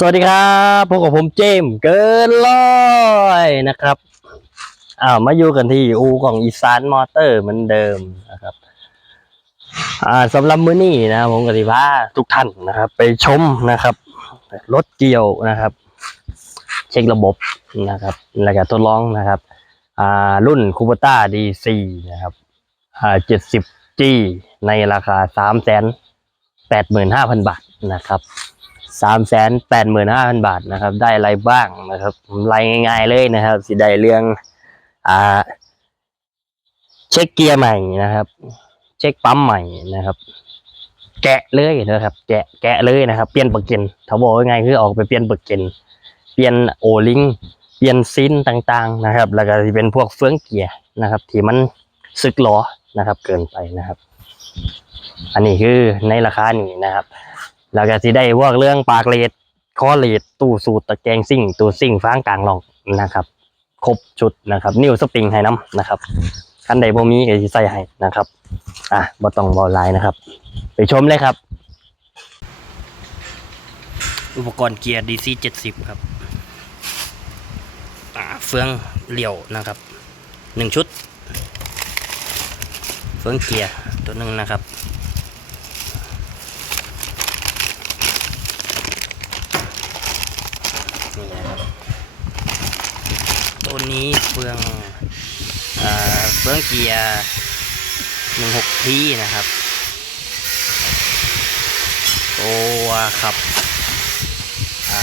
สวัสดีครับพบกับผมเจมส์เกินร้อยนะครับอ้าวมาอยู่กันที่อูของอีสานมอเตอร์เหมือนเดิมนะครับอ่าสำหรับมื้อนี้นะผมกติพาทุกท่านนะครับ ไปชมนะครับรถเกี่ยวนะครับ เช็คระบบนะครับแล้วก็ทดลองนะครับอ่ารุ่นคูปต้าดีซีนะครับอ่าเจ็ดสิบจีในราคาสามแสนแปดหมื่นห้าพันบาทนะครับ สามแสนแปดหมื่นห้าพันบาทนะครับ ได้อะไรบ้างนะครับผมไล่ง่าย ๆเลยนะครับ สิได้เรื่องอ่าเช็คเกียร์ใหม่นะครับ เช็คปั๊มใหม่นะครับ แกะเลยนะครับ แกะแกะเลยนะครับ เปลี่ยนเปอร์เกนถ้าบอกว่าไงคือออกไปเปลี่ยนเปอร์เกนเปลี่ยนโอลิงเปลี่ยนซินต่างๆนะครับ แล้วก็จะเป็นพวกเฟืองเกียร์นะครับ ที่มันสึกหรอนะครับ เกินไปนะครับ อันนี้คือในราคานี้นะครับ แล้วก็สิได้พวกเรื่องปากเลดคอเลดตู้สูตรตะแกรงซิ่งตู้ซิ่งฟางกลางหลองนะครับ ครบชุดนะครับ นิ้วสปริงให้น้ำนะครับคันใดบ่มีก็สิใส่ให้นะครับ อะบ่ต้องบ่หลายนะครับ ไปชมเลยครับ อุปกรณ์เกียร์ DC 70 ครับเฟืองเหลี่ยวนะครับหนึ่งชุด เฟืองเกียร์ตัวหนึ่งนะครับ นี่นะครับตัว นี้เฟืองเอ่อเฟืองเกียร์หนึ่งหกทีนะครับตัวขับอ่า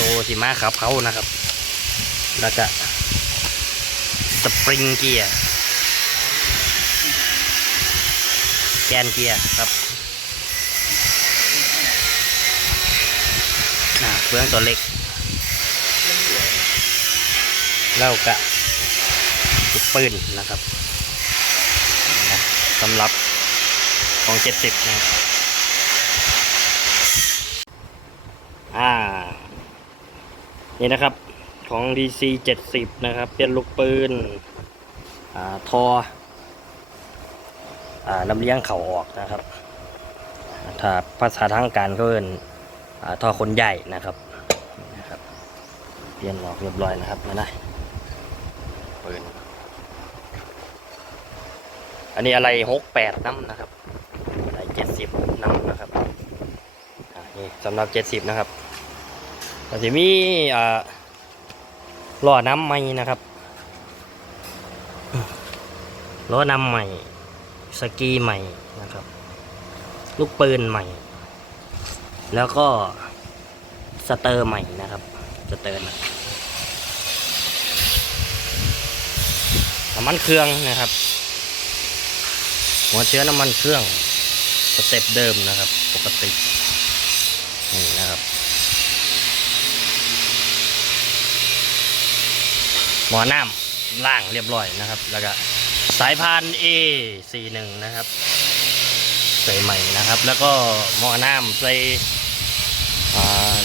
ตัวที่มาขับเขานะครับ แล้วก็สปริงเกียร์แกนเกียร์ครับอ่าเฟืองตัวเล็ก แล้วก็ลูกปืนนะครับสำหรับของเจ็ดสิบนะครับอ่า นี่นะครับของ DC 70 นะครับ เป็นลูกปืน อ่า ทอ อ่าลำเลียงเข่าออกนะครับ ถ้าภาษาทางการก็เอินอ่า ทอคนใหญ่นะครับนี่นะครับ เปลี่ยนออกเรียบร้อยนะครับนะนะ ปืน อันนี้อะไรหกแปดน้ำนะครับอะไรเจ็ดสิบน้ำนะครับนี่สำหรับเจ็ดสิบนะครับก็จะมีอ่าล้อน้ำใหม่นะครับล้อน้ำใหม่ สกีใหม่นะครับ ลูกปืนใหม่ แล้วก็สเตอร์ใหม่นะครับ สเตอร์นะ น้ำมันเครื่องนะครับ หัวเชื้อน้ำมันเครื่องสเต็ปเดิมนะครับ ปกตินี่นะครับหมอน้ำล่างเรียบร้อยนะครับ แล้วก็สายพาน A41 นะครับใส่ใหม่นะครับ แล้วก็หมอน้ำใส่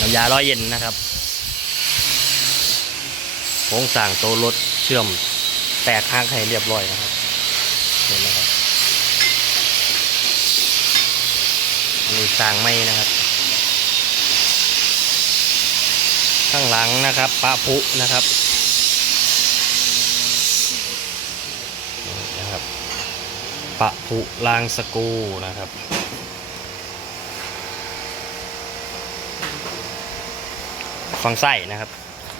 น้ำยาร้อยเย็นนะครับโครงสร้างโตวรถเชื่อม แตกหักให้เรียบร้อยนะครับเห็นไหมครับนี่สางไม่นะครับ ข้างหลังนะครับปะพุนะครับนะครับปะพุลางสกูนะครับฟังไส้นะครับ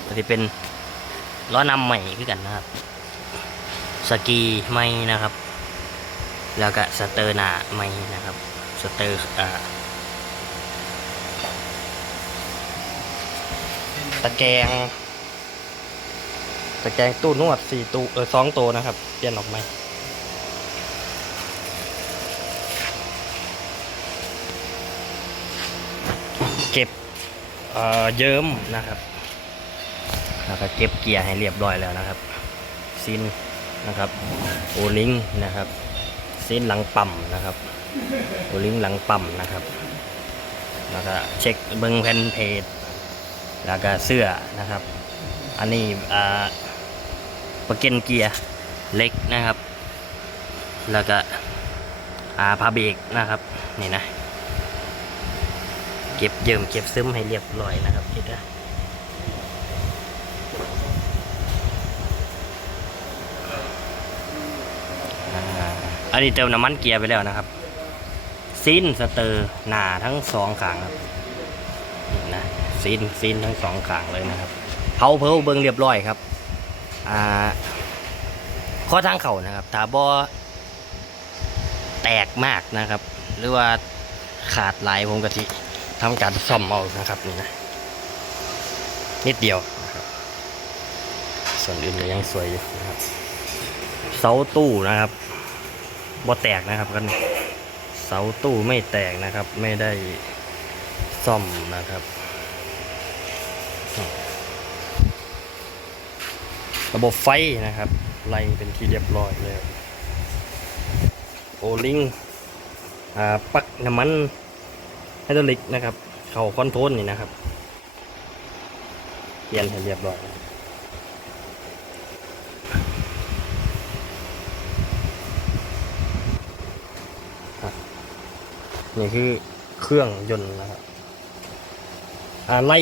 อันนี้เป็นล้อนำใหม่ขึ้นกันนะครับ สกีไม่นะครับ แล้วก็สเตอร์หนาไม่นะครับ สเตอร์อ่าตะแกรงตะแกรงตู้นวดสี่ตู้เออสองตัวนะครับ เปลี่ยนออกไหมเก็บเอ่อเยิ้มนะครับ แล้วก็เก็บเกียร์ให้เรียบร้อยแล้วนะครับซิน นะครับโอลิงนะครับซินหลังปั๊มนะครับโอลิงหลังปั๊มนะครับแล้วก็เช็คเบิ้งแผ่นเพจแล้วก็เสื้อนะครับ อันนี้อ่าประเกนเกียร์เล็กนะครับ แล้วก็อาพาเบรกนะครับนี่นะ เก็บเยิมเก็บซึมให้เรียบร้อยนะครับพี่นะ อันนี้เติมน้ำมันเกียร์ไปแล้วนะครับ ซินสเตอร์หนาทั้งสองขางครับนะซินซินทั้งสองขางเลยนะครับเผาเพลเบิงเรียบร้อยครับอ่าข้อทางเข่านะครับถ้าบอแตกมากนะครับ หรือว่าขาดหลายผมกะทิทำการซ่อมเอานะครับนี่นะนิดเดียวนะครับส่วนอื่นก็ยังสวยอยู่นะครับเสาตู้นะครับ บอแตกนะครับกันเสาตู้ไม่แตกนะครับ ไม่ได้ซ่อมนะครับ ระบบไฟนะครับไล่เป็นที่เรียบร้อยเลยโอลิงอ่าปักน้ำมันไฮดรอลิกนะครับ เข้าคอนโทรลนี่นะครับ เปลี่ยนให้เรียบร้อย นี่คือเครื่องยนต์นะครับไล่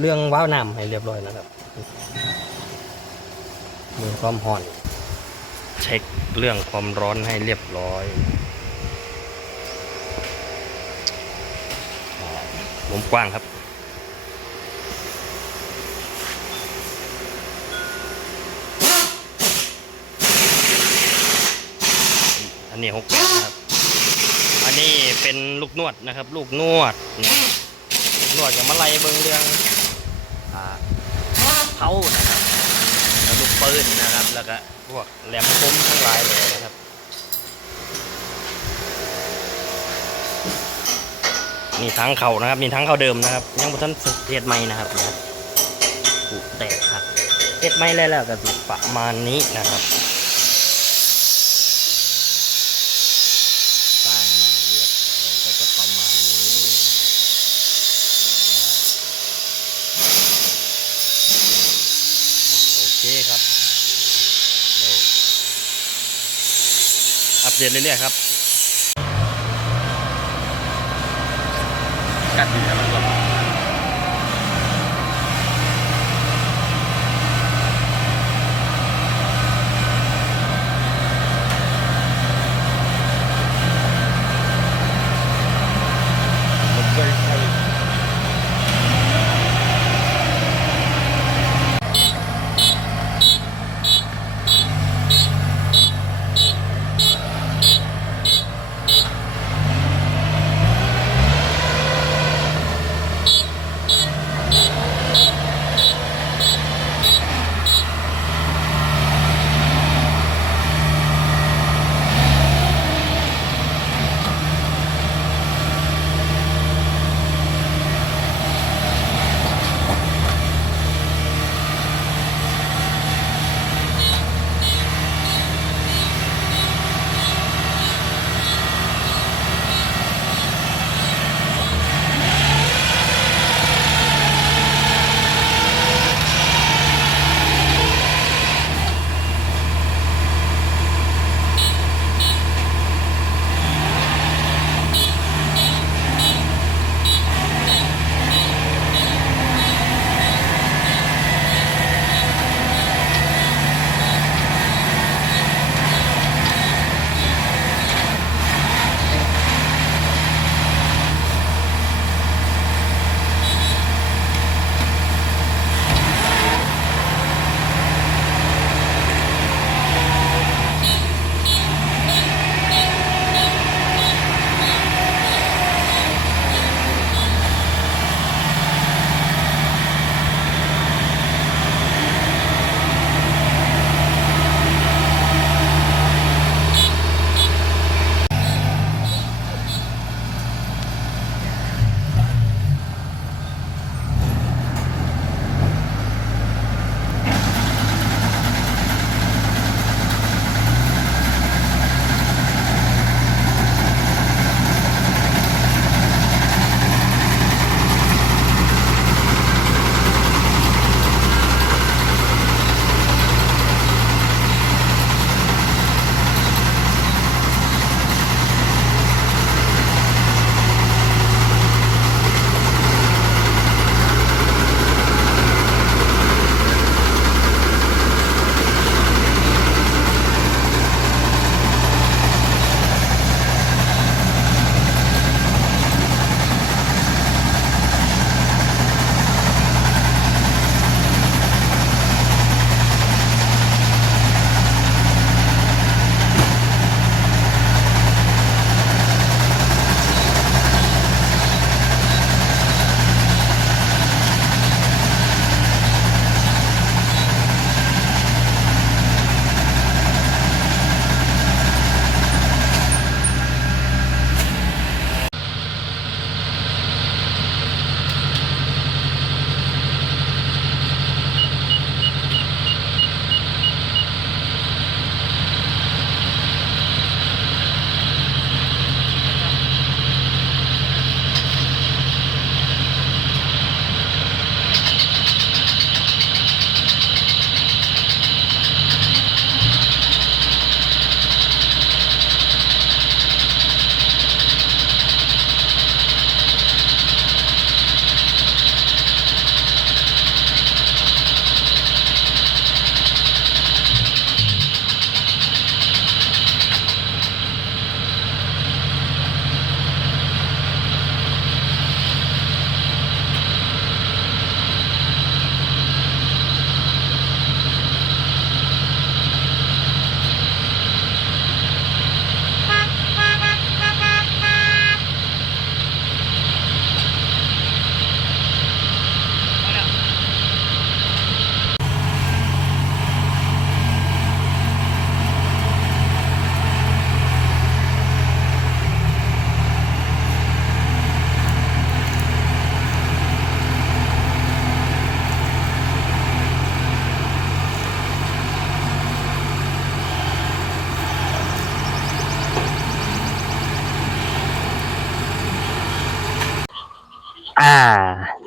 เรื่องว้าวน้ำให้เรียบร้อยนะครับมือความห่อน เช็คเรื่องความร้อนให้เรียบร้อยอ่ามุมกว้างครับอันนี้หกแปดนะครับ เป็นลูกนวดนะครับ ลูกนวดเนี่ยลูกนวดกับมาไล่เบิงเรื่องเผานะครับแล้วลูกปืนนะครับ แล้วก็พวกแหลมคมทั้งหลายเลยนะครับนี่ทั้งเขานะครับนี่ทั้งเขาเดิมนะครับ ยังบ่ทันเฮ็ดใหม่นะครับนะผูแตกหักเฮ็ดใหม่แล้วแล้วก็ประมาณนี้นะครับสร้างใหม่เรียบร้อยก็จะประมาณนี้โอเคครับเดี๋ยวอัป เดตเรื่อยๆครับกัดดีครับ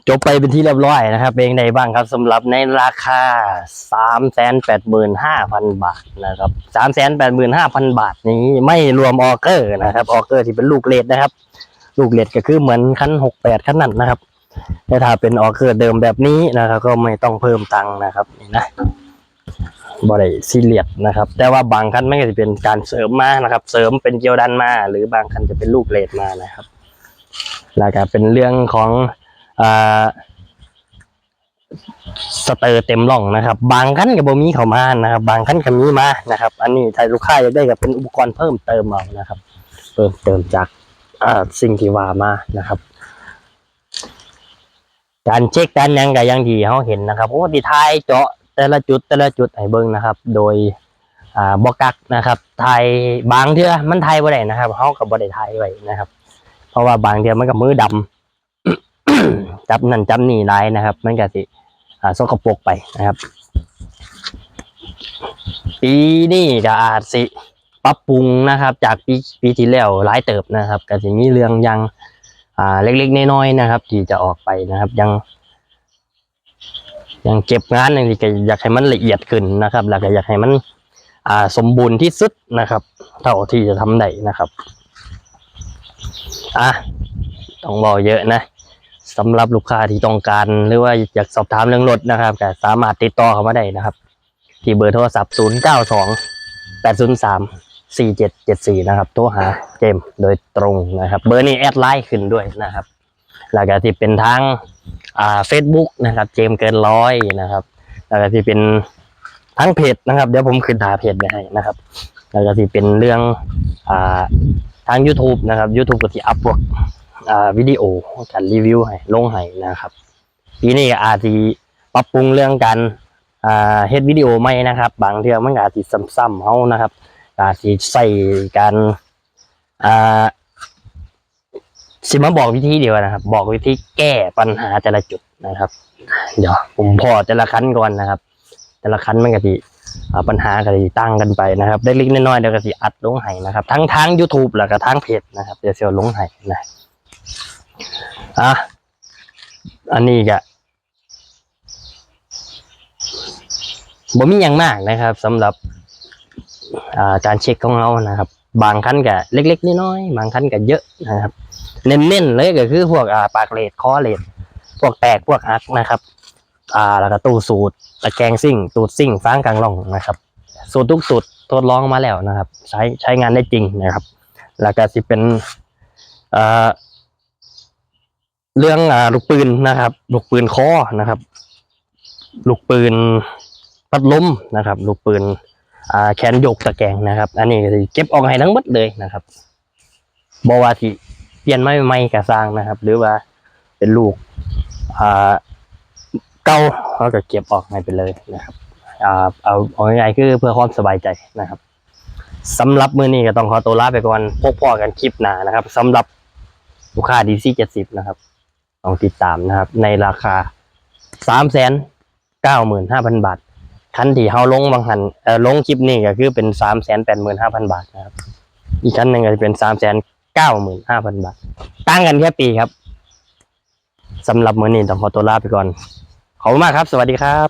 จบไปเป็นที่เรียบร้อยนะครับเป็นยังไงบ้างครับสำหรับในราคาสามแสนแปดหมื่นห้าพันบาทนะครับสามแสนแปดหมื่นห้าพันบาทนี้ไม่รวมออเกอร์นะครับออเกอร์ที่เป็นลูกเลดนะครับ ลูกเลดก็คือเหมือนคันหกแปดคันนั้นนะครับแต่ถ้าเป็นออเกอร์เดิมแบบนี้นะครับ ก็ไม่ต้องเพิ่มตังค์นะครับนี่นะบริซีเรียสนะครับ แต่ว่าบางคันไม่ก็จะเป็นการเสริมมานะครับ เสริมเป็นเกียวดันมา หรือบางคันจะเป็นลูกเลดมานะครับ แล้วก็เป็นเรื่องของ สเตอร์เต็มร่องนะครับ บางคันกับบมีเขามานะครับ บางคันก็มีมานะครับ อันนี้ถ้าลูกค้าอยากได้ก็เป็นอุปกรณ์เพิ่มเติมเอานะครับ เพิ่มเติมจากสิ่งที่ว่ามานะครับการเช็คการยังกับยังดีเขาเห็นนะครับเพราะว่าที่ท้ายเจาะแต่ละจุดแต่ละจุดให้เบิ่งนะครับ โดยบอกกักนะครับไทยบางเทื่อมันไทยบ่ได้นะครับเขากับบ่ได้ไทยไว้นะครับ เพราะว่าบางเทื่อมันกับมือดำ จับนั่นจับนี่หลายนะครับ มันก็สิอ่าสกปรกไปนะครับ ปีนี้ก็อาจสิปรับปรุงนะครับ จากปีปีที่แล้วหลายเติบนะครับก็สิมีเรื่องยังอ่าเล็กๆน้อยๆนะครับ ที่จะออกไปนะครับ ยัง ยังเก็บงานอย่างนี้ก็อยากให้มันละเอียดขึ้นนะครับ แล้วก็อยากให้มัน อ่าสมบูรณ์ที่สุดนะครับ เท่าที่จะทำได้นะครับอะต้องบอกเยอะนะ สำหรับลูกค้าที่ต้องการ หรือว่าอยากสอบถามเรื่องรถนะครับก็สามารถติดต่อเขามาได้นะครับ ที่เบอร์โทรศัพท์ 0 9 2 8 0 3 4 7 7 4 นะครับ โทรหาเจมโดยตรงนะครับ เบอร์นี้แอดไลน์ขึ้นด้วยนะครับแล้วก็ที่เป็นทางอ่าเฟซบุ๊กนะครับ เจมเกินร้อยนะครับแล้วก็ที่เป็นทั้งเพจนะครับ เดี๋ยวผมขึ้นหาเพจไปให้นะครับแล้วก็ที่เป็นเรื่องอ่าทาง YouTube นะครับ YouTube ก็ที่อัพพวก วิดีโอการรีวิวให้ลงให้นะครับ ปีนี้อาจจะปรับปรุงเรื่องการเฮ็ดวิดีโอใหม่นะครับ บางเรื่อมันอาจจะซ้ำๆเฮานะครับ อาจจะใส่การอ่าสิมาบอกวิธีเดียวนะครับ บอกวิธีแก้ปัญหาแต่ละจุดนะครับ เดี๋ยวผมพอแต่ละขั้นก่อนนะครับ แต่ละคันมันก็สิปัญหาก็สิตั้งกันไปนะครับได้เล็กน้อยเดี๋ยวก็สิอัดลงให้นะครับ ทั้งทาง YouTube แล้วก็ทางเพจนะครับ เดี๋ยวเสียวลงให้นะ อะอันนี้ก็บ่มีอย่างมากนะครับสำหรับาการเช็คของเรานะครับ บางคันก็เล็กๆน้อยๆบางคันก็เยอะนะครับ เน้นๆเลยก็คือพวกาปากเลดคอเลดพวกแตกพวกอักนะครับ อ่าแล้วก็ตู้สูตรตะแกรงซิ่ง ตูดซิ่งฟ้างกลางร่องนะครับ สูตรทุกสูตรทดลองมาแล้วนะครับ ใช้ใช้งานได้จริงนะครับ แล้วก็สิเป็นอ่อ เรื่องอ่าลูกปืนนะครับ ลูกปืนคอนะครับ ลูกปืนพัดลมนะครับ ลูกปืนอ่าแขนยกตะแกงนะครับ อันนี้เก็บออกให้ทั้งหมดเลยนะครับบอว่าสิเปลี่ยนไม่ไม่กระสร้างนะครับ หรือว่าเป็นลูกอ่าเก่าเขาก็เก็บออกให้ไปเลยนะครับอ่าเอาเอาง่ายๆคือเพื่อความสบายใจนะครับสำหรับมื้อนี้ก็ต้องขอตัวลาไปก่อนพบพ่อกันคลิปหน้านะครับสำหรับลูกค้า DC 70นะครับ องติดตามนะครับ ในราคา3 9 5 0 0 0บาทคันที่เฮาลงบางหันเอ่อลงคลิปนี้ก็คือเป็นสามแสนแปดหมื่นห้าพันบาทนะครับ อีกคันหนึ่งก็จะเป็นสามแสนเก้าหมื่นห้าพันบาทต่างกันแค่ปีครับสำหรับมือนี้ต้องขอตัวลาไปก่อน ขอบคุณมากครับ สวัสดีครับ